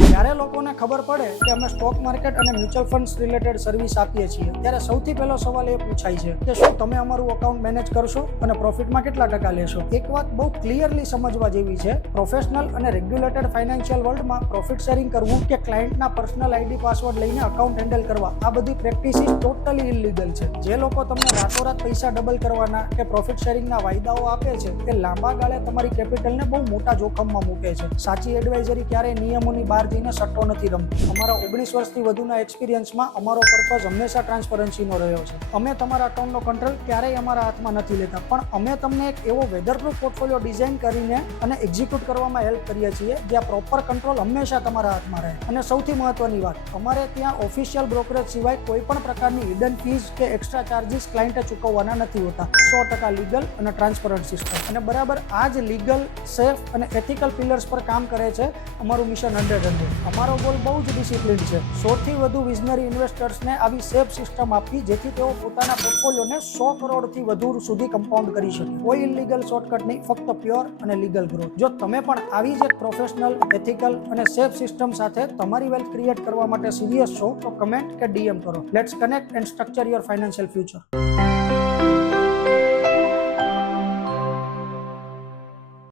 જ્યારે લોકોને ખબર પડે કે અમે સ્ટોક માર્કેટ અને મ્યુચ્યુઅલ ફંડ્સ રિલેટેડ સર્વિસ આપીએ છીએ ત્યારે સૌથી પહેલો સવાલ એ પૂછાય છે કે શું તમે અમારું અકાઉન્ટ મેનેજ કરશો અને પ્રોફિટમાં કેટલા ટકા લેશો? એક વાત બહુ ક્લિયરલી સમજવા જેવી છે, પ્રોફેશનલ અને રેગ્યુલેટેડ ફાઇનાન્શિયલ વર્લ્ડમાં પ્રોફિટ શેરિંગ કરવું કે ક્લાયન્ટના પર્સનલ આઈડી પાસવર્ડ લઈને અકાઉન્ટ હેન્ડલ કરવા, આ બધી પ્રેક્ટિસિસ ટોટલી ઇલીગલ છે. જે લોકો તમને રાતોરાત પૈસા ડબલ કરવાના કે પ્રોફિટ શેરિંગના વાયદાઓ આપે છે તે લાંબા ગાળે તમારી કેપિટલને બહુ મોટા જોખમમાં મૂકે છે. સાચી એડવાઇઝરી ક્યારેય નિયમોની બહાર જઈને સટ્ટો નથી રમતો. અમારા 19 વર્ષથી વધુના એક્સપિરિયન્સમાં અમારો પર્પઝ હંમેશા ટ્રાન્સપરન્સીનો રહ્યો છે. અમે તમારા અકાઉન્ટનો કંટ્રોલ ક્યારેય અમારા હાથમાં નથી લેતા, પણ અમે તમને એક એવો વેધરપ્રૂફ પોર્ટફોલિયો ડિઝાઇન કરીને અને એક્ઝિક્યુટ કરવામાં હેલ્પ કરીએ છીએ જ્યાં પ્રોપર કંટ્રોલ હંમેશા તમારા હાથમાં રહે. અને સૌથી મહત્વની વાત, અમારે ત્યાં ઓફિશિયલ બ્રોકરેજ સિવાય કોઈ પણ પ્રકારની હિડન ફીઝ કે એક્સ્ટ્રા ચાર્જીસ ક્લાયન્ટે ચૂકવવાના નથી હોતા. 100% લીગલ અને ટ્રાન્સપરન્ટ સિસ્ટમ, અને બરાબર આ જ લીગલ, સેફ અને એથિકલ પિલર્સ પર કામ કરે છે અમારું મિશન 100. અમારો ગોલ બહુ જ ડિસિપ્લિન છે, 100થી વધુ વિઝનરી ઇન્વેસ્ટર્સને આવી સેફ સિસ્ટમ આપવી જેથી તેઓ પોતાના પોર્ટફોલિયોને 100 કરોડથી વધુ સુધી કમ્પાઉન્ડ કરી શકે. કોઈ ઇલીગલ શોર્ટકટ નહીં, ફક્ત પ્યોર અને લીગલ ગ્રોથ. જો તમે પણ આવી જ એક પ્રોફેશનલ, એથિકલ અને સેફ સિસ્ટમ સાથે તમારી વેલ્થ ક્રિએટ કરવા માટે સિરિયસ છો તો કમેન્ટ કે DM કરો. Let's connect and structure your financial future.